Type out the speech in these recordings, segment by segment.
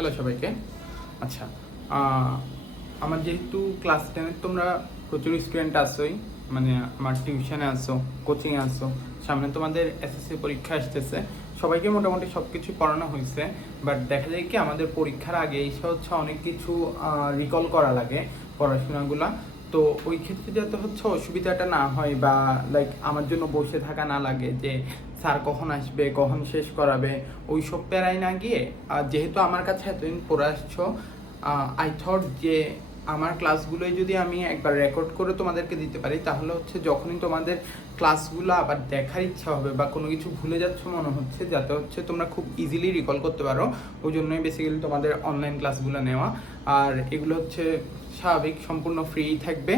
Hello সবাইকে। আচ্ছা, আমার যেহেতু ক্লাস 10-এর তোমরা প্রচুর স্টুডেন্ট আসোই, মানে আমার টিউশনে আসো, কোচিংয়ে আসো, সামনে তোমাদের এসএসসি পরীক্ষা আসতেছে, সবাইকে মোটামুটি সব কিছু পড়ানো হয়েছে। বাট দেখা যায় কি আমাদের পরীক্ষার আগে এইসব হচ্ছে অনেক কিছু রিকল করা লাগে পড়াশোনাগুলা। তো ওই ক্ষেত্রে যাতে হচ্ছে অসুবিধাটা না হয় বা লাইক আমার জন্য বসে থাকা না লাগে যে স্যার কখন আসবে, কখন শেষ করাবে, ওই সব প্যারায় না গিয়ে যেহেতু আমার কাছে এতদিন পড়ে আসছো, আই থট যে আমার ক্লাসগুলোই যদি আমি একবার রেকর্ড করে তোমাদেরকে দিতে পারি তাহলে হচ্ছে যখনই তোমাদের ক্লাসগুলো আবার দেখার ইচ্ছা হবে বা কোনো কিছু ভুলে যাচ্ছ মনে হচ্ছে, যাতে হচ্ছে তোমরা খুব ইজিলি রিকল করতে পারো। ওই জন্যই বেসিক্যালি তোমাদের অনলাইন ক্লাসগুলো নেওয়া। আর এগুলো হচ্ছে স্বাভাবিক সম্পূর্ণ ফ্রি থাকবে।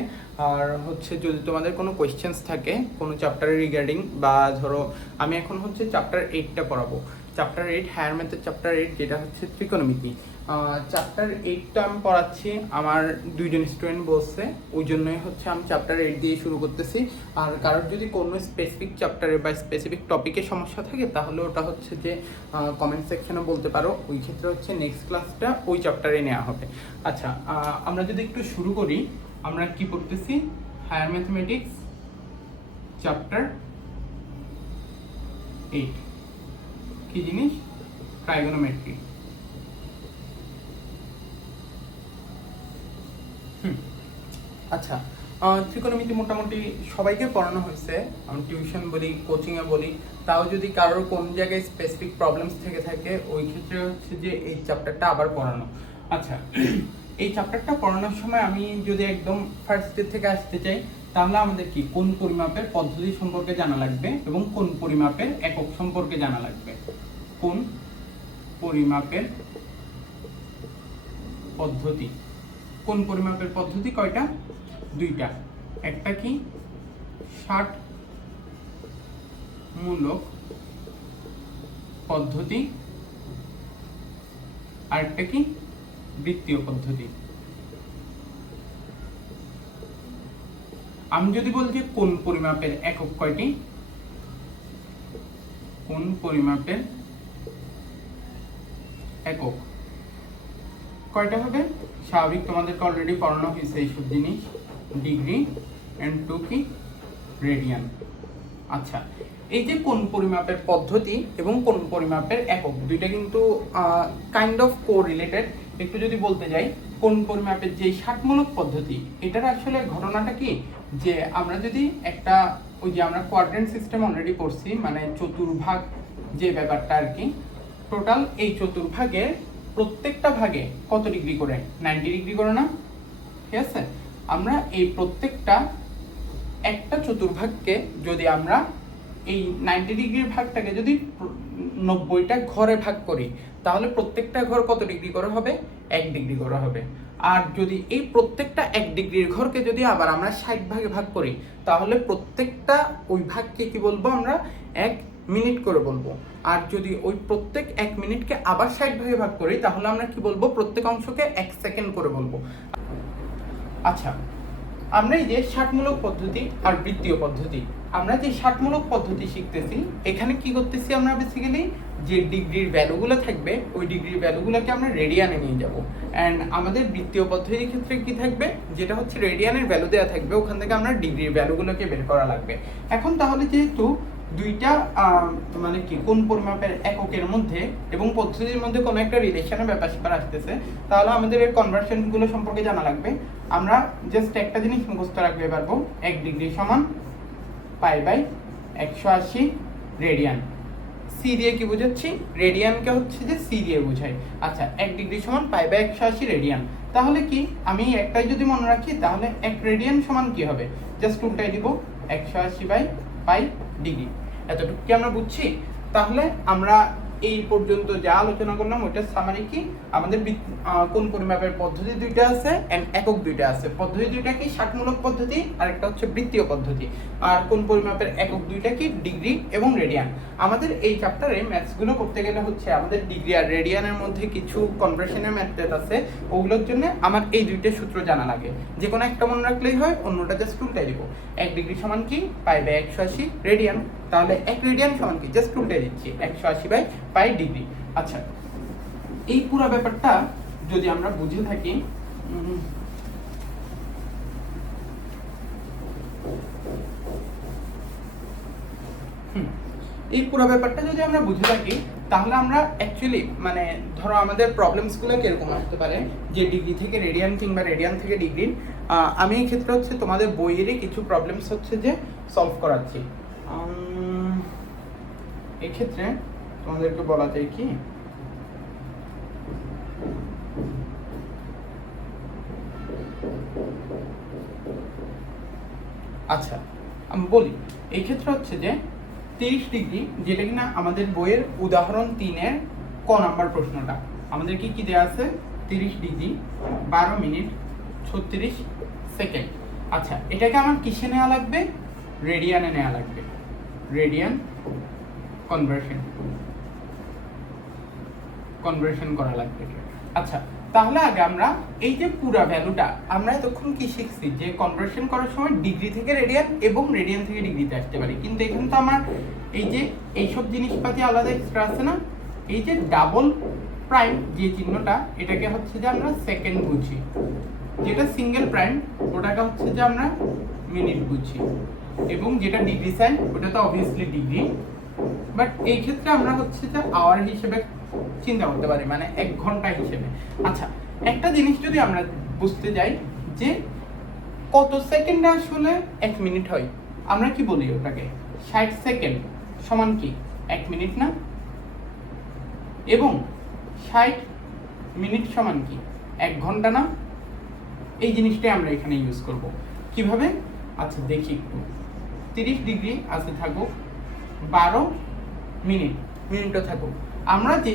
আর হচ্ছে যদি তোমাদের কোনো কোয়েশ্চেন্স থাকে কোনো চ্যাপ্টারের রিগার্ডিং, বা ধরো আমি এখন হচ্ছে চ্যাপ্টার 8টা পড়াবো, চ্যাপ্টার 8 হায়ার ম্যাথের চ্যাপ্টার 8, যেটা হচ্ছে ত্রিকোণমিতি। চ্যাপ্টার 8টা আমি পড়াচ্ছি, আমার দুইজন স্টুডেন্ট বলছে, ওই জন্যই হচ্ছে আমি চ্যাপ্টার 8 দিয়ে শুরু করতেছি। আর কারোর যদি কোনো স্পেসিফিক চ্যাপ্টারে বা স্পেসিফিক টপিকে সমস্যা থাকে তাহলে ওটা হচ্ছে যে কমেন্ট সেকশনে বলতে পারো, ওই ক্ষেত্রে হচ্ছে নেক্সট ক্লাসটা ওই চ্যাপ্টারে নেওয়া হবে। আচ্ছা, আমরা যদি একটু শুরু করি, আমরা কি পড়তেছি? Higher mathematics chapter 8। কি জিনিস? ট্রাইগোনোমেট্রি। আচ্ছা, ত্রিকোণমিতি মোটামুটি সবাইকে পড়ানো হয়েছে, আমি টিউশন বলি, কোচিংয়ে বলি। তাও যদি কারোর কোন জায়গায় স্পেসিফিক প্রবলেমস থেকে থাকে ওই ক্ষেত্রে হচ্ছে যে এই চ্যাপ্টারটা আবার পড়ানো। আচ্ছা, এই চ্যাপ্টারটা পড়ানোর সময় আমি যদি একদম ফার্স্ট ডে থেকে আসতে চাই তাহলে আমাদের কি কোন পরিমাপের পদ্ধতি সম্পর্কে জানা লাগবে এবং কোন পরিমাপের একক সম্পর্কে জানা লাগবে। কোন পরিমাপের পদ্ধতি, কোন পরিমাপের পদ্ধতি কয়টা? দুইটা। একটা কি ষাট মূলক পদ্ধতি, আরেকটা কি বৃত্তীয় পদ্ধতি। আমি যদি বলি যে কোন পরিমাপের একক কয়টি, কোন পরিমাপের একক কয়টা হবে? স্বাভাবিক, তোমাদেরকে অলরেডি পড়ানো হয়েছে এইসব জিনিস, ডিগ্রি এন্ড 2 কি রেডিয়ান। আচ্ছা, এই যে কোন পরিমাপের পদ্ধতি এবং কোন পরিমাপের একক, দুইটা কিন্তু কাইন্ড অফ কো রিলেটেড। একটু যদি বলতে যাই, কোন পরিমাপের যে ষাটমূলক পদ্ধতি, এটার আসলে ঘটনাটা কি যে আমরা যদি একটা, ওই যে আমরা কোয়াড্রেন্ট সিস্টেম অলরেডি পড়ছি, মানে চতুর্ভাগ যে ব্যাপারটা আর কি, টোটাল এই চতুর্ভাগের প্রত্যেকটা ভাগে কত ডিগ্রি করে? 90 ডিগ্রি করে না? ঠিক আছে, আমরা এই প্রত্যেকটা একটা চতুর্ভাগকে যদি আমরা এই 90 ডিগ্রির ভাগটাকে যদি 90টা ঘরে ভাগ করি তাহলে প্রত্যেকটা ঘর কত ডিগ্রি করে হবে? 1 ডিগ্রি করে হবে। আর যদি এই প্রত্যেকটা 1 ডিগ্রির ঘরকে যদি আবার আমরা 60 ভাগে ভাগ করি তাহলে প্রত্যেকটা ওই ভাগকে কি বলবো আমরা? 1 মিনিট করে বলবো। আর যদি ওই প্রত্যেক 1 মিনিটকে আবার 60 ভাগে ভাগ করি তাহলে আমরা কি বলবো? প্রত্যেক অংশকে 1 সেকেন্ড করে বলবো। আচ্ছা, আমরা এই যে ষাটমূলক পদ্ধতি আর বৃত্তীয় পদ্ধতি, আমরা যে ষাটমূলক পদ্ধতি শিখতেছি এখানে কি করতেছি? আমরা বেসিক্যালি যে ডিগ্রির ভ্যালুগুলো থাকবে ওই ডিগ্রির ভ্যালুগুলোকে আমরা রেডিয়ানে নিয়ে যাব। অ্যান্ড আমাদের বৃত্তীয় পদ্ধতির ক্ষেত্রে কি থাকবে? যেটা হচ্ছে রেডিয়ানের ভ্যালু দেওয়া থাকবে, ওখান থেকে আমরা ডিগ্রির ভ্যালুগুলোকে বের করা লাগবে। এখন তাহলে যেহেতু দুইটা মানে কি কোন পরিমাপের এককের মধ্যে এবং পদ্ধতির মধ্যে কোনো একটা রিলেশনের ব্যাপার স্যাপার আসতেছে, তাহলে আমাদের এর কনভার্সনগুলো সম্পর্কে জানা লাগবে। আমরা জাস্ট একটা জিনিস মুখস্থ রাখতে পারবো, 1 ডিগ্রি সমান π/180 রেডিয়ান। সি দিয়ে কি বুঝাচ্ছি? রেডিয়ানকে হচ্ছে যে সি দিয়ে বুঝাই। আচ্ছা, 1 ডিগ্রি সমান π/180 রেডিয়ান। তাহলে কি আমি একটাই যদি মনে রাখি তাহলে 1 রেডিয়ান সমান কি হবে? জাস্ট উল্টাই দিব, 180/π ডিগ্রি। এতটুকু কি আমরা বুঝছি? তাহলে আমরা এই পর্যন্ত যা আলোচনা করলাম ওইটার সামারি কি? আমাদের কোন পরিমাপের পদ্ধতি দুইটা আছে এন্ড একক দুইটা আছে। পদ্ধতি দুইটা কি? ষাটমূলক পদ্ধতি আর একটা হচ্ছে বৃত্তীয় পদ্ধতি। আর কোন পরিমাপের একক দুইটা কি? ডিগ্রি এবং রেডিয়ান। আমাদের এই চ্যাপ্টারে ম্যাথসগুলো করতে গেলে হচ্ছে আমাদের ডিগ্রি আর রেডিয়ানের মধ্যে কিছু কনভার্সনের মেথড আছে, ওগুলোর জন্য আমার এই দুইটা সূত্র জানা লাগে। যে কোনো একটা মনে রাখলেই হয়, অন্যটা জাস্ট উল্টাই দিব। 1 ডিগ্রি সমান কি? π/180 রেডিয়ান। তাহলে 1 রেডিয়ান সমান কি? জাস্ট উল্টে দিচ্ছি, 180/π ডিগ্রি। আচ্ছা, এই পুরো ব্যাপারটা যদি আমরা বুঝে থাকি, এই পুরো ব্যাপারটা যদি আমরা বুঝে থাকি তাহলে আমরা অ্যাকচুয়ালি মানে ধরো আমাদের প্রবলেমসগুলো কিরকম আসতে পারে যে ডিগ্রি থেকে রেডিয়ান কিংবা রেডিয়ান থেকে ডিগ্রি। আমি এই ক্ষেত্রে হচ্ছে তোমাদের বইয়েরই কিছু প্রবলেমস হচ্ছে যে সলভ করাচ্ছি। এক্ষেত্রে তোমাদেরকে বলা যায় কি, আচ্ছা আমি বলি এই ক্ষেত্রে হচ্ছে যে 30 ডিগ্রি, যেটা কিনা আমাদের বইয়ের উদাহরণ 3-এর ক নাম্বার প্রশ্নটা আমাদের কি দেওয়া আছে, 30 ডিগ্রি 12 মিনিট 36 সেকেন্ড। আচ্ছা এটাকে আমার কিসে নেওয়া লাগবে, রেডিয়ানে নেওয়া লাগবে, রেডিয়ান কনভার্সন করা লাগবে। আচ্ছা তাহলে আগে আমরা এই যে পুরা ভ্যালুটা আমরা এতক্ষণ কি শিখছি যে কনভার্সন করার সময় ডিগ্রি থেকে রেডিয়ান এবং রেডিয়ান থেকে ডিগ্রিতে আসতে পারি, কিন্তু এখানে তো আমার এই যে এইসব জিনিসপাতি আলাদা এক্সট্রা আছে না। এই যে ডাবল প্রাইম যে চিহ্নটা এটাকে হচ্ছে যে আমরা সেকেন্ড বুঝি, যেটা সিঙ্গেল প্রাইম ওটাকে হচ্ছে যে আমরা মিনিট বুঝি, এবং যেটা ডিগ্রি সাইন ওটা তো অবভিয়াসলি ডিগ্রি, বাট এই ক্ষেত্রে আমরা হচ্ছে যে আওয়ার হিসেবে চিন্তা করতে পারি, মানে 1 ঘন্টা হিসেবে। আচ্ছা একটা জিনিস যদি আমরা বুঝতে যাই যে কত সেকেন্ডে আসলে 1 মিনিট হয়, আমরা কি বলি ওটাকে 60 সেকেন্ড সমান কি 1 মিনিট না, এবং 60 মিনিট সমান কি 1 ঘন্টা না। এই জিনিসটাই আমরা এখানে ইউজ করব কিভাবে, আচ্ছা দেখি একটু। 30 ডিগ্রি আছে থাকুক, 12 মিনিটও থাকুক, আমরা যে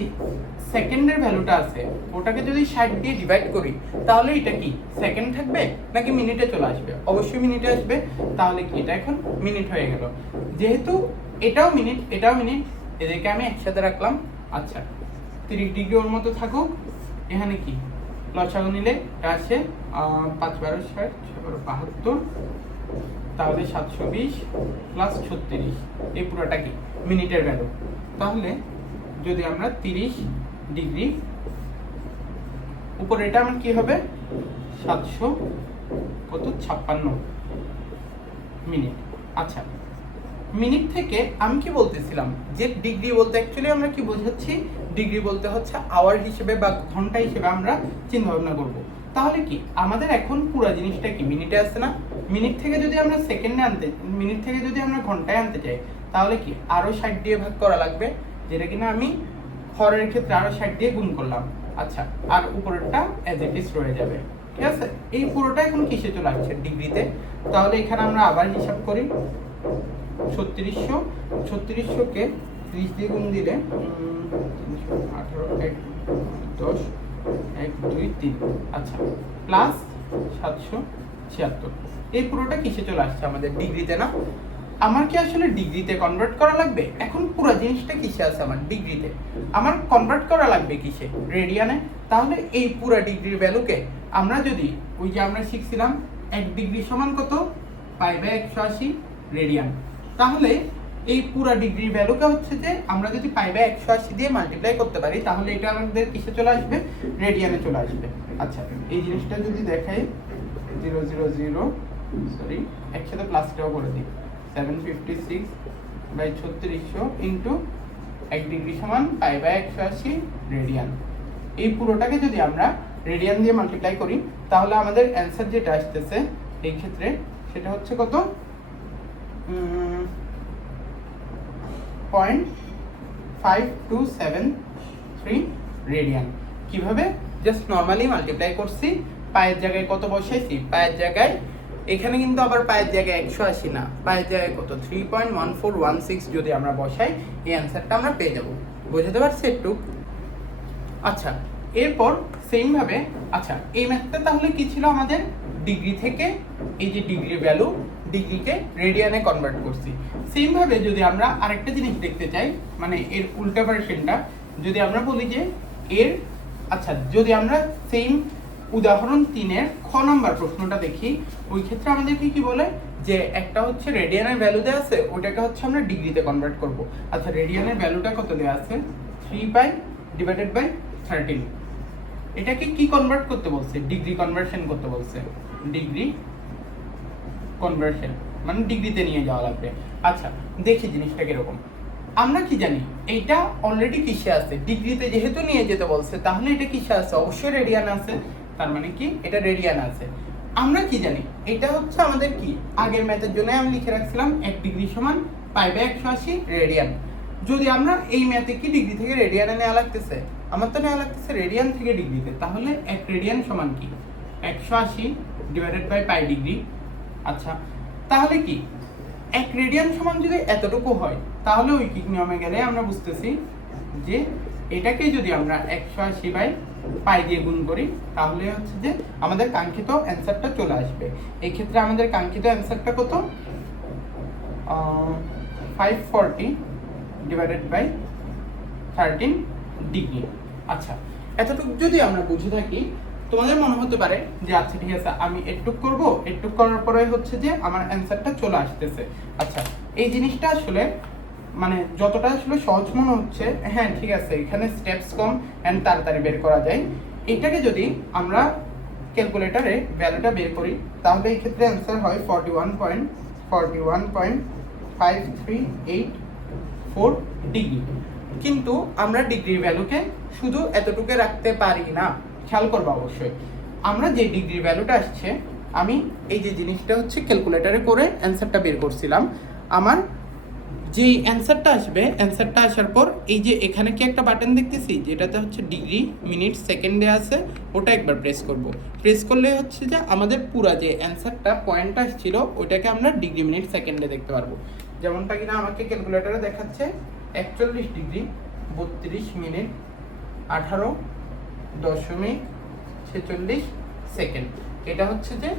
সেকেন্ডের ভ্যালুটা আছে ওটাকে যদি 60 দিয়ে ডিভাইড করি তাহলে এটা কি সেকেন্ড থাকবে নাকি মিনিটে চলে আসবে, অবশ্যই মিনিটে আসবে। তাহলে কি এটা এখন মিনিট হয়ে গেল, যেহেতু এটাও মিনিট এটাও মিনিট, এদেরকে আমি একসাথে রাখলাম। আচ্ছা 30 ডিগ্রি ওর মতো থাকুক, এখানে কি লসাগু নিলে এটা আসে 5 12 60 6 72, তাহলে 720 প্লাস 36, এই পুরোটা কি মিনিটের ভ্যালু। তাহলে যদি আমরা 30 ডিগ্রি উপরে এটা আমার কি হবে 756 মিনিট। আচ্ছা মিনিট থেকে আমি কি বলতেছিলাম যে ডিগ্রি বলতে অ্যাকচুয়ালি আমরা কি বোঝাচ্ছি, ডিগ্রি বলতে হচ্ছে আওয়ার হিসেবে বা ঘন্টা হিসেবে আমরা চিন্তা ভাবনা করব। তাহলে কি আমাদের এখন পুরো জিনিসটা কি মিনিটে আসছে না, মিনিট থেকে যদি আমরা সেকেন্ডে আনতে, মিনিট থেকে যদি আমরা ঘন্টায় আনতে চাই তাহলে কি আরো 60 দিয়ে ভাগ করা লাগবে, যেটা কিনা আমি হরের ক্ষেত্রে আরো 60 দিয়ে গুণ করলাম। আচ্ছা আর উপরেরটা অ্যাজ ইট ইজ রয়ে যাবে, ঠিক আছে। এই পুরোটা এখন কিসে চলে আসছে, ডিগ্রিতে। তাহলে এখানে আমরা আবার হিসাব করি, 3600 কে 30 দিয়ে গুণ দিলে 318 1 10 1 2 3, আচ্ছা প্লাস 776, এই পুরোটা কিসে চলে আসছে আমাদের ডিগ্রিতে না। আমার কি আসলে ডিগ্রিতে কনভার্ট করা লাগবে, এখন পুরো জিনিসটা কিসে আছে আমার ডিগ্রিতে, আমার কনভার্ট করা লাগবে কিসে, রেডিয়ানে। তাহলে এই পুরো ডিগ্রির ভ্যালুকে আমরা যদি ওই যে আমরা শিখছিলাম 1 ডিগ্রি সমান কত π/180 রেডিয়ান, তাহলে এই পুরো ডিগ্রির ভ্যালুকে হচ্ছে যে আমরা যদি π/180 দিয়ে মাল্টিপ্লাই করতে পারি তাহলে এটা আমাদের কিসে চলে আসবে, রেডিয়ানে চলে আসবে। আচ্ছা এই জিনিসটা যদি দেখাই 0 0 0 সরি একসাথে প্লাসটাও করে দিই, 756/3600 ইন্টু 1 ডিগ্রি সমান π/180 রেডিয়ান। এই পুরোটাকে যদি আমরা রেডিয়ান দিয়ে মাল্টিপ্লাই করি তাহলে আমাদের অ্যান্সার যেটা আসতেছে এই ক্ষেত্রে সেটা হচ্ছে কত 0.5273 রেডিয়ান। কিভাবে, জাস্ট নরমালি মাল্টিপ্লাই করছি, পায়ের জায়গায় কত বসাইছি, পায়ের জায়গায় এখানে কিন্তু আবার পায়ের জায়গায় 180 না, পায়ের জায়গায় কত 3.1416 যদি আমরা বসাই এই অ্যান্সারটা আমরা পেয়ে যাব। বুঝতে পারছি একটু? আচ্ছা এরপর সেম ভাবে, আচ্ছা এই ম্যাথটা তাহলে কি ছিল আমাদের, ডিগ্রি থেকে এই যে ডিগ্রির ভ্যালু ডিগ্রিকে রেডিয়ানে কনভার্ট করছি। সেম ভাবে যদি আমরা আরেকটা জিনিস দেখতে চাই, মানে এর উল্টা ভার্সনটা যদি আমরা বলি যে এর, আচ্ছা যদি আমরা সেম উদাহরণ 3-এর খ নাম্বার প্রশ্নটা দেখি, ওই ক্ষেত্রে আমাদেরকে কি বলে যে একটা হচ্ছে রেডিয়ানের ভ্যালু দেওয়া আছে, ওটাকে হচ্ছে আমরা ডিগ্রিতে কনভার্ট করব। আচ্ছা রেডিয়ানের ভ্যালুটা কত দেওয়া আছে, 3π/3 13। এটাকে কি কনভার্ট করতে বলছে? ডিগ্রি কনভার্সন করতে বলছে। ডিগ্রি কনভার্সন মানে ডিগ্রিতে নিয়ে যাওয়া লাগবে। আচ্ছা দেখি জিনিসটা কিরকম। আমরা কি জানি এইটা অলরেডি কিসে আছে, ডিগ্রিতে যেহেতু নিয়ে যেতে বলছে তাহলে এটা কিসে আছে? অবশ্যই রেডিয়ান আছে, তার মানে কি এটা রেডিয়ান আছে। আমরা কি জানি এটা হচ্ছে আমাদের কি আগের ম্যাথের জন্য আমি লিখে রাখছিলাম 1 ডিগ্রি সমান π/180 রেডিয়ান। যদি আমরা এই ম্যাথে কি ডিগ্রি থেকে রেডিয়ানে নেওয়া লাগতেছে, আমার তো নেওয়া লাগতেছে রেডিয়ান থেকে ডিগ্রিতে, তাহলে 1 রেডিয়ান সমান কি 180 ডিভাইডেড বাই পাই ডিগ্রি। আচ্ছা তাহলে কি 1 রেডিয়ান সমান যদি এতটুকু হয় তাহলে ঐকিক নিয়মে গেলে আমরা বুঝতেছি যে এটাকে যদি আমরা 180 বাই পাই দিয়ে গুণ করি তাহলে হচ্ছে যে আমাদের কাঙ্ক্ষিত অ্যান্সারটা চলে আসবে। এই ক্ষেত্রে আমাদের কাঙ্ক্ষিত অ্যান্সারটা কত? 540 ডিভাইডেড বাই 13 ডিগ্রি। আচ্ছা এতটুকু যদি আমরা বুঝে থাকি তোমাদের মনে হতে পারে যে আচ্ছা ঠিক আছে আমি একটু করব, একটু করার পরে হচ্ছে যে আমার অ্যান্সারটা চলে আসতেছে। আচ্ছা এই জিনিসটা আসলে মানে যতটা আসলে সহজ মনে হচ্ছে, হ্যাঁ ঠিক আছে এখানে স্টেপস কম এন্ড তাড়াতাড়ি বের করা যায়। এটাকে যদি আমরা ক্যালকুলেটরে ভ্যালুটা বের করি তাহলে এই ক্ষেত্রে অ্যান্সার হয় 41.538 ডিগ্রি। কিন্তু আমরা ডিগ্রির ভ্যালুকে শুধু এতটুকু রাখতে পারি না, খেয়াল করবো অবশ্যই। আমরা যে ডিগ্রির ভ্যালুটা আসছে, আমি এই যে জিনিসটা হচ্ছে ক্যালকুলেটরে করে অ্যান্সারটা বের করছিলাম, আমার যেই অ্যান্সারটা আসবে, অ্যান্সারটা আসার পর এই যে এখানে কি একটা বাটন দেখতেছি যেটাতে হচ্ছে ডিগ্রি মিনিট সেকেন্ডে আছে, ওটা একবার প্রেস করব। প্রেস করলে হচ্ছে যে আমাদের পুরো যে অ্যান্সারটা পয়েন্টটা আসছিল ওইটাকে আমরা ডিগ্রি মিনিট সেকেন্ডে দেখতে পারবো। যেমনটা কিনা আমাকে ক্যালকুলেটরে দেখাচ্ছে 41 ডিগ্রি 32 মিনিট 18.46 সেকেন্ড। এটা হচ্ছে যে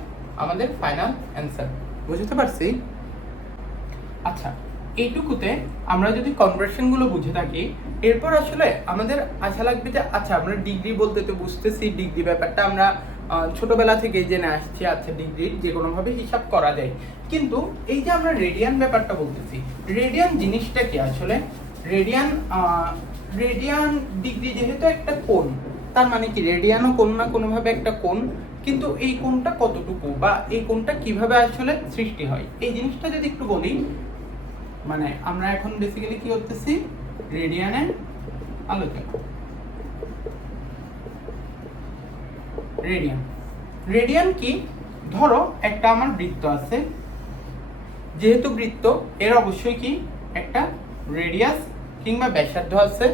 আমাদের ফাইনাল অ্যান্সার। বুঝতে পারছি? আচ্ছা এইটুকুতে আমরা যদি কনভার্সনগুলো বুঝে থাকি, এরপর আসলে আমাদের আশা লাগবে যে আচ্ছা আমরা ডিগ্রি বলতে তো বুঝতেছি, ডিগ্রি ব্যাপারটা আমরা ছোটবেলা থেকেই জেনে আসছি, আচ্ছা ডিগ্রির যে কোনোভাবে হিসাব করা যায়। কিন্তু এই যে আমরা রেডিয়ান ব্যাপারটা বলতেছি, রেডিয়ান জিনিসটা কি আসলে? রেডিয়ান ডিগ্রি যেহেতু একটা কোণ, তার মানে কি রেডিয়ানও কোণ না কোনোভাবে একটা কোণ, কিন্তু এই কোণটা কতটুকু বা এই কোণটা কিভাবে আসলে সৃষ্টি হয় এই জিনিসটা যদি একটু বলি, মানে আমরা এখন বেসিক্যালি কি করতেছি রেডিয়ানের আলোচনা। রেডিয়ান কি? ধরো একটা আমার বৃত্ত আছে, যেহেতু বৃত্ত এর অবশ্যই কি একটা রেডিয়াস কিংবা ব্যাসার্ধ আছে।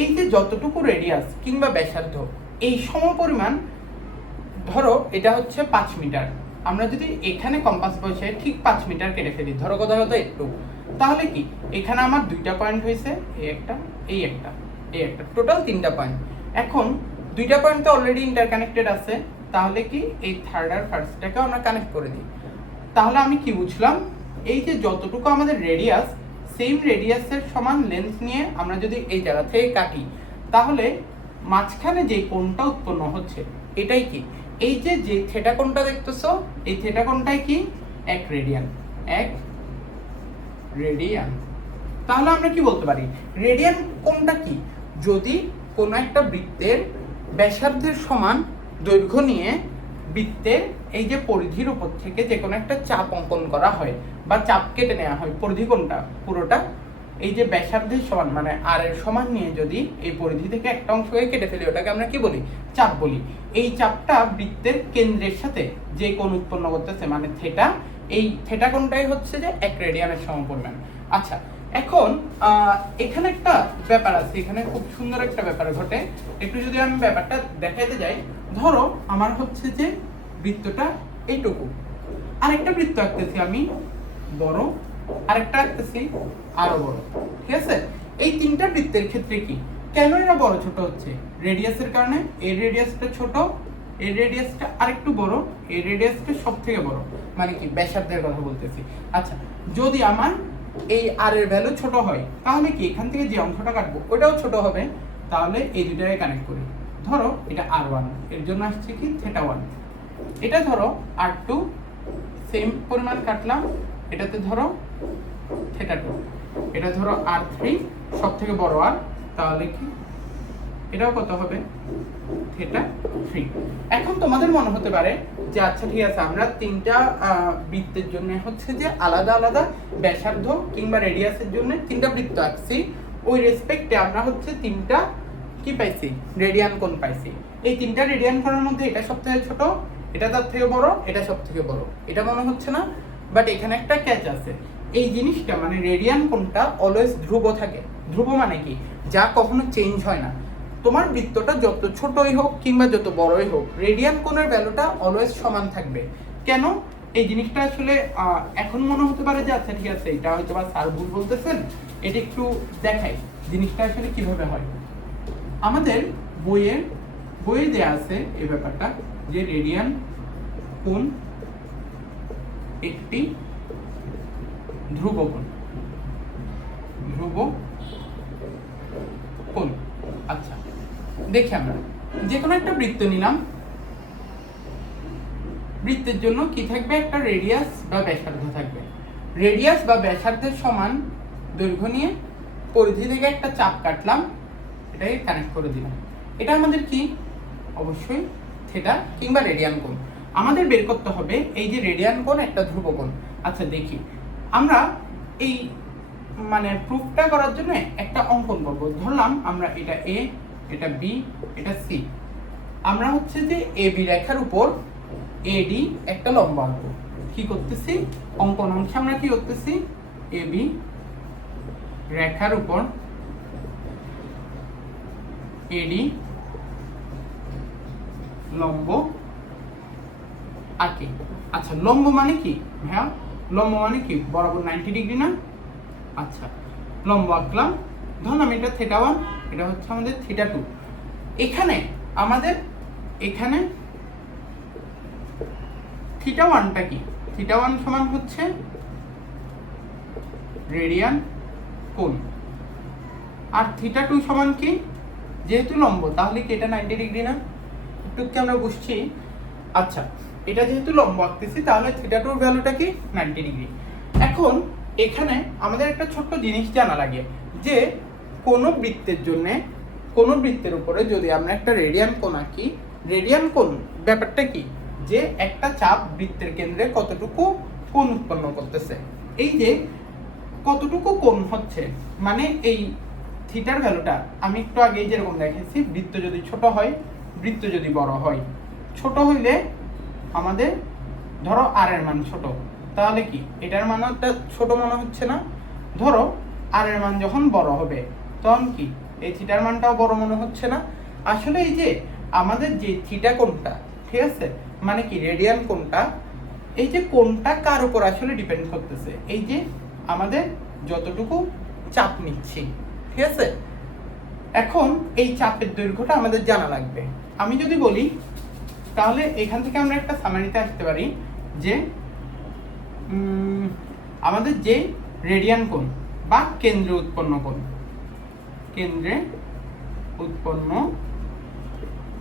এই যে যতটুকু রেডিয়াস কিংবা ব্যাসার্ধ এই সমপরিমাণ, ধরো এটা হচ্ছে 5 মিটার, আমরা যদি এখানে কম্পাস বসে ঠিক 5 মিটার কেটে ফেলি, ধরো কোথাও হয়তো একটু, তাহলে কি এখানে আমার 2টা পয়েন্ট হয়েছে, এই একটা এই একটা এই একটা, টোটাল 3টা পয়েন্ট। এখন 2টা পয়েন্ট তো অলরেডি ইন্টারকানেক্টেড আছে, তাহলে কি এই থার্ড আর ফার্স্টটাকে আমরা কানেক্ট করে দিই। তাহলে আমি কি বুঝলাম? এই যে যতটুকু আমাদের রেডিয়াস, সেম রেডিয়াসের সমান লেন্থ নিয়ে আমরা যদি এই জায়গা থেকে কাটি, তাহলে মাঝখানে যে কোণটা উৎপন্ন হচ্ছে এটাই কি এই যে যে থিটা কোণটা দেখতেছো, এই থিটা কোণটাই কি 1 রেডিয়ান। 1 রেডিয়ান। তাহলে আমরা কি বলতে পারি রেডিয়ান কোণটা কি? যদি কোনো একটা বৃত্তের ব্যাসার্ধের সমান দৈর্ঘ্য নিয়ে বৃত্তের এই যে পরিধির উপর থেকে যে কোনো একটা চাপ অঙ্কন করা হয় বা চাপ কেটে নেওয়া হয়, পরিধি কোণটা পুরোটা এই যে ব্যাসার্ধের সমান মানে আর এর সমান নিয়ে যদি এই পরিধি থেকে একটা অংশকে কেটে ফেলি, ওটাকে আমরা কি বলি? চাপ বলি। এই চাপটা বৃত্তের কেন্দ্রের সাথে যে কোণ উৎপন্ন করতেছে মানে থিটা, এই থিটা কোণটাই হচ্ছে যে 1 রেডিয়ানের সমপরিমাণ। আচ্ছা এখন এখানে একটা ব্যাপার আছে, এখানে খুব সুন্দর একটা ব্যাপার ঘটে। একটু যদি আমি ব্যাপারটা দেখাইতে যাই, ধরো আমার হচ্ছে যে বৃত্তটা এইটুকু, আরেকটা বৃত্ত আঁকতেছি আমি বড়, আরেকটা আঁকতেছি আরো বড়, ঠিক আছে? এই 3টা বৃত্তের ক্ষেত্রে কি কেন এরা বড় ছোট হচ্ছে? রেডিয়াসের কারণে। এর রেডিয়াসটা ছোট, এর রেডিয়াসটা আরেকটু বড়, এর রেডিয়াসটা সবথেকে বড়, মানে কি ব্যাসার্ধের কথা বলতেছি। আচ্ছা যদি আমার এই আর এর ভ্যালু ছোট হয় তাহলে কি এখান থেকে যে অংশটা কাটবো ওটাও ছোট হবে। তাহলে এই দুটাকে কানেক্ট করি, ধরো এটা r1, এর জন্য আসছে কি θ1, এটা ধরো r2, সেম পরিমাণ কাটলাম, এটাতে ধরো θ2, এটা ধরো r3 সবথেকে বড় আর, তাহলে কি এটাও কত হবে থিটা 3। এখন তোমাদের মনে হতে পারে যে আচ্ছা ঠিক আছে, আমরা তিনটা বৃত্তের জন্য হচ্ছে যে আলাদা আলাদা ব্যাসার্ধ কিংবা রেডিয়াসের জন্য তিনটা বৃত্ত আঁকছি, ওই রেসপেক্টে আমরা হচ্ছে তিনটা কি পাইছি, রেডিয়ান কোণ পাইছি। এই তিনটা রেডিয়ান কোণের মধ্যে এটা সবথেকে ছোট, এটা তার থেকে বড়, এটা সবথেকে বড়, এটা মনে হচ্ছে না? বাট এখানে একটা ক্যাচ আছে, এই জিনিসটা মানে রেডিয়ান কোণটা অলওয়েজ ধ্রুব থাকে। ধ্রুব মানে কি, যা কখনো চেঞ্জ হয় না। তোমার বৃত্তটা যত ছোটই হোক কিংবা যত বড়ই হোক, রেডিয়ান কোণের ভ্যালুটা অলওয়েজ সমান থাকবে। কেন? এই জিনিসটা আসলে এখন মনে হতে পারে যে আচ্ছা ঠিক আছে, এটা হয়তো বা স্যার ভুল বলতেছেন, এটা একটু দেখাই জিনিসটা আসলে কিভাবে হয়। আমাদের বইয়ে দেয়া আছে এই ব্যাপারটা যে রেডিয়ান কোণ একটি ধ্রুব কোণ। আচ্ছা দেখি, আমরা যে কোনো একটা বৃত্ত নিলাম, বৃত্তের জন্য কি থাকবে, একটা রেডিয়াস বা ব্যাসার্ধ থাকবে। রেডিয়াস বা ব্যাসার্ধের সমান দৈর্ঘ্য নিয়ে পরিধি থেকে একটা চাপ কাটলাম, এটাকে কানেক্ট করে দিলাম। এটা আমাদের কি, অবশ্যই থিটা কিংবা রেডিয়ান কোণ। আমাদের বের করতে হবে এই যে রেডিয়ান কোণ একটা ধ্রুব কোণ। আচ্ছা দেখি, আমরা এই মানে প্রুফটা করার জন্য একটা অঙ্কন করব। ধরলাম আমরা এটা এ, এটা বি, এটা সি। আমরা হচ্ছে যে এ বি রেখার উপর এডি একটা লম্ব আঁকবো। কি করতেছি, অঙ্কন অংশে আমরা কি করতেছি, এ বি রেখার উপর এডি লম্ব আঁকি। আচ্ছা লম্ব মানে কি ভাইয়া, লম্ব মানে কি বরাবর 90 ডিগ্রি না? আচ্ছা লম্ব আঁকলাম, ধরলাম এটা থিটা 1, এটা হচ্ছে আমাদের থিটা 2। এখানে আমাদের এখানে থিটা 1টা কি, থিটা 1 সমান হচ্ছে রেডিয়ান কোণ, আর থিটা 2 সমান কি, যেহেতু লম্ব তাহলে কি এটা 90 ডিগ্রি না? একটু কি আমরা বুঝছি? আচ্ছা এটা যেহেতু লম্ব আঁকতেছি তাহলে থিটা 2 এর ভ্যালুটা কি 90 ডিগ্রি। এখন এখানে আমাদের একটা ছোট্ট জিনিস জানা লাগে যে কোনো বৃত্তের জন্য, কোনো বৃত্তের উপরে যদি আমরা একটা রেডিয়ান কোণ আঁকি, রেডিয়ান কোণ ব্যাপারটা কি, যে একটা চাপ বৃত্তের কেন্দ্রে কতটুকু কোণ উৎপন্ন করতেছে। এই যে কতটুকু কোণ হচ্ছে মানে এই থিটার ভ্যালুটা আমি একটু আগেই যেরকম দেখেছি, বৃত্ত যদি ছোট হয়, বৃত্ত যদি বড় হয়, ছোট হইলে আমাদের ধরো আর এর মান ছোট, তাহলে কি এটার মানটা ছোট মনে হচ্ছে না? ধরো আর এর মান যখন বড় হবে তখন কি এই থিটার মানটাও বড় মনে হচ্ছে না? আসলে এই যে আমাদের যে থিটা কোণটা, ঠিক আছে, মানে কি রেডিয়ান কোণটা, এই যে কোণটা কার উপর আসলে ডিপেন্ড করতেছে, এই যে আমাদের যতটুকু চাপ নিচ্ছি, ঠিক আছে। এখন এই চাপের দৈর্ঘ্যটা আমাদের জানা লাগবে। আমি যদি বলি তাহলে এখান থেকে আমরা একটা সামারিতে আসতে পারি যে আমাদের যে রেডিয়ান কোণ বা কেন্দ্রে উৎপন্ন কোণ, কেন্দ্রে উৎপন্ন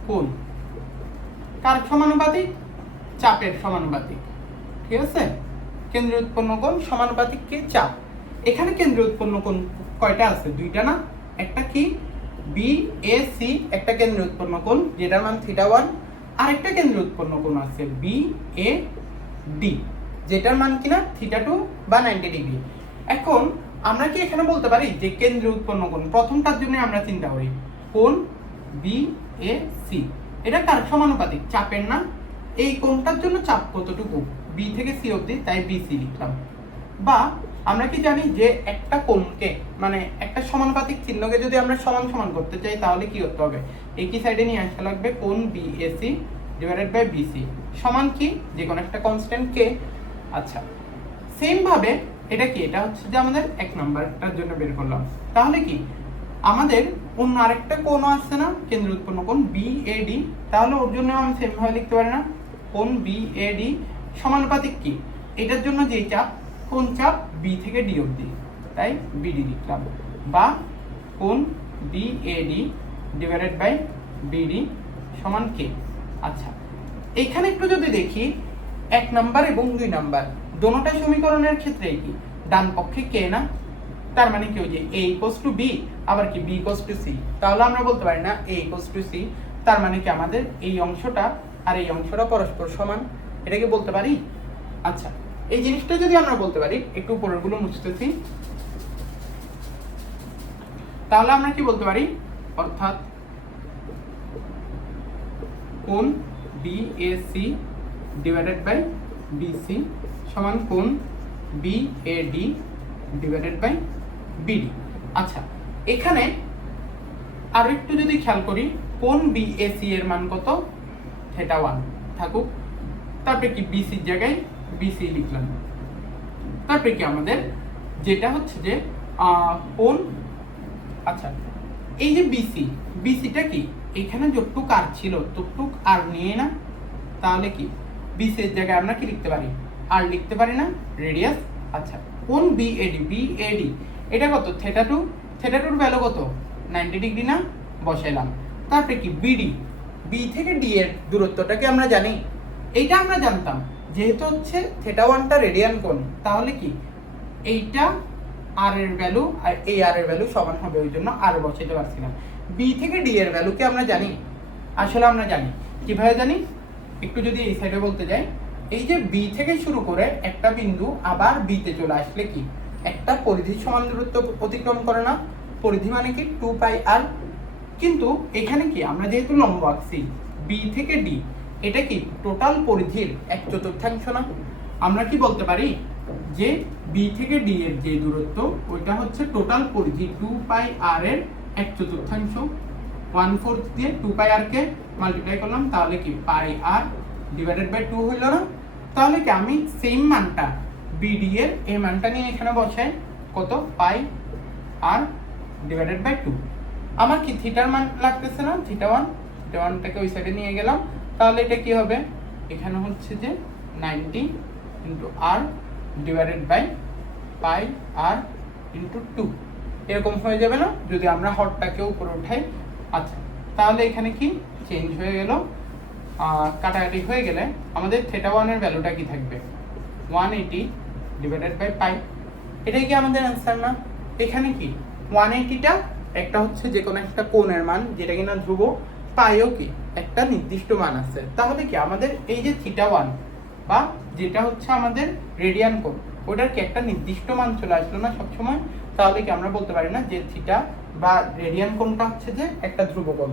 কোণ কার সমানুপাতিক, চাপের সমানুপাতিক, ঠিক আছে। কেন্দ্রে উৎপন্ন কোণ সমানুপাতিক কি, চাপ। এখানে কেন্দ্রে উৎপন্ন কোণ কয়টা আছে, দুইটা না? একটা কি বি এ সি, একটা কেন্দ্রে উৎপন্ন কোণ যেটার মান থিটা 1, আর একটা কেন্দ্রে উৎপন্ন কোণ আছে বি এ ডি যেটার মান কিনা থিটা 2 বা 90 ডিগ্রি। এখন আমরা কি এখানে বলতে পারি যে কেন্দ্রে উৎপন্ন কোণ প্রথমটার জন্য আমরা চিন্তা করি কোণ বি এ সি, এটা কার সমানুপাতিক, চাপের না? এই কোণটার জন্য চাপ কতটুকু, বি থেকে সি অবধি, তাই বিসি লিখলাম। বা আমরা কি জানি যে একটা কোণকে মানে একটা সমানুপাতিক চিহ্নকে যদি আমরা সমান সমান করতে চাই তাহলে কি করতে হবে, একই সাইডে নিয়ে আসতে লাগবে কোণ বিএসি ডিভাইডেড বাই বিসি সমান কি, যে কোনো একটা কনস্ট্যান্ট কে। আচ্ছা সেম ভাবে এটা কি, এটা হচ্ছে যে আমাদের এক নাম্বারটার জন্য বের করলাম। তাহলে কি আমাদের অন্য আরেকটা কোণ আছে না, কেন্দ্র উৎপন্ন কোণ বিএডি, তাহলে ওর জন্য আমি সেম ভাবে লিখতে পারি না, কোণ বিএডি সমানুপাতিক কি, এটার জন্য যেই চাপ, কোন চাপ বি থেকে ডি অবধি, তাই বিডি লিখলাম। বা কোণ বিএডি ডিভাইডেড বাই বিডি সমান কে। আচ্ছা এখানে একটু যদি দেখি, এক নাম্বার এবং দুই নাম্বার দোনোটা সমীকরণের ক্ষেত্রে কি ডান পক্ষে কে না, তার মানে কি ওই যে a ইকুয়ালস টু b আবার কি b ইকুয়ালস টু c, তাহলে আমরা বলতে পারি না a ইকুয়ালস টু c, তার মানে কি আমাদের এই অংশটা আর এই অংশটা পরস্পর সমান, এটাকে বলতে পারি। আচ্ছা, এই জিনিসটা যদি আমরা বলতে পারি, একটু উপরেরগুলো মুছতেছি, তাহলে আমরা কি বলতে পারি, অর্থাৎ কোণ BAC ডিভাইডেড বাই BC সমান কোণ BAD ডিভাইডেড বাই BD। আচ্ছা, এখানে আরো একটু যদি খেয়াল করি, কোণ BAC এর মান কত, θ1 থাকুক, তারপরে কি BC এর জায়গায় BC লিখলাম, তারপরে কি আমাদের যেটা হচ্ছে যে কোণ, আচ্ছা এই যে BCটা কি এখানে যতটুক আর ছিল ততটুক আর নিয়ে না, তাহলে কি BC এর জায়গায় আমরা কি লিখতে পারি, আর লিখতে পারি না, রেডিয়াস। আচ্ছা, কোণ BAD এটা কত, θ2 ভ্যালু কত, 90 ডিগ্রি না, বসাইলাম। তারপরে কি B থেকে D এর দূরত্বটাকে আমরা জানি, এইটা আমরা জানতাম, যেহেতু হচ্ছে θ1টা রেডিয়ান কোণ, তাহলে কি এইটা আর এর ভ্যালু আর এই আর এর ভ্যালু সমান হবে, ওই জন্য আর বসাইতে পারছিলাম। B থেকে D এর ভ্যালু কি আমরা জানি, আসলে আমরা জানি, কিভাবে জানি, একটু যদি এই সাইডে বলতে যাই, এই যে B থেকে শুরু করে একটা বিন্দু আবার B তে চলে আসলে কি একটা পরিধি সমান দূরত্ব অতিক্রম করে না, পরিধি মানে কি 2πr, কিন্তু এখানে কি আমরা যেহেতু লম্ব আঁকছি B থেকে D, এটা কি টোটাল পরিধির 1/4 না, আমরা কি বলতে পারি যে B থেকে D এর যে দূরত্ব ওইটা হচ্ছে টোটাল পরিধি 2πr এর 1/4, 1/4 দিয়ে 2πr কে মাল্টিপ্লাই করলাম, তাহলে কি πr ডিভাইডেড বাই 2 হইল না, তাহলে কি আমি সেম মানটা BD এর এই মানটা নিয়ে এখানে বসাই, কত, πr ডিভাইডেড বাই 2, আমার কি থিটার মান লাগতেছে না, θ1টাকে ওই সাইডে নিয়ে গেলাম, তাহলে এটা কি হবে, এখানে হচ্ছে যে 90 into r divided by πr into 2, এরকম হয়ে যাবে না যদি আমরা হরটাকে উপরে উঠাই। আচ্ছা, তাহলে এখানে কি চেঞ্জ হয়ে গেল, কাটাকাটি হয়ে গেলে আমাদের θ1 এর ভ্যালুটা কি থাকবে, 180 ডিভাইডেড বাই পাই, এটাই কি আমাদের অ্যান্সার না। এখানে কি 180টা একটা হচ্ছে যে কোনো একটা কোণের মান, যেটা কিনা ধ্রুব, পাইও কি একটা নির্দিষ্ট মান আছে, তাহলে কি আমাদের এই যে θ1 বা যেটা হচ্ছে আমাদের রেডিয়ান কোণ, ওটার কি একটা নির্দিষ্ট মান চলে আসলো না সবসময়, তাহলে কি আমরা বলতে পারি না যে থিটা বা রেডিয়ান কোণটা হচ্ছে যে একটা ধ্রুব কোণ।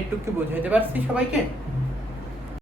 একটু কি বুঝাইতে পারছি সবাইকে?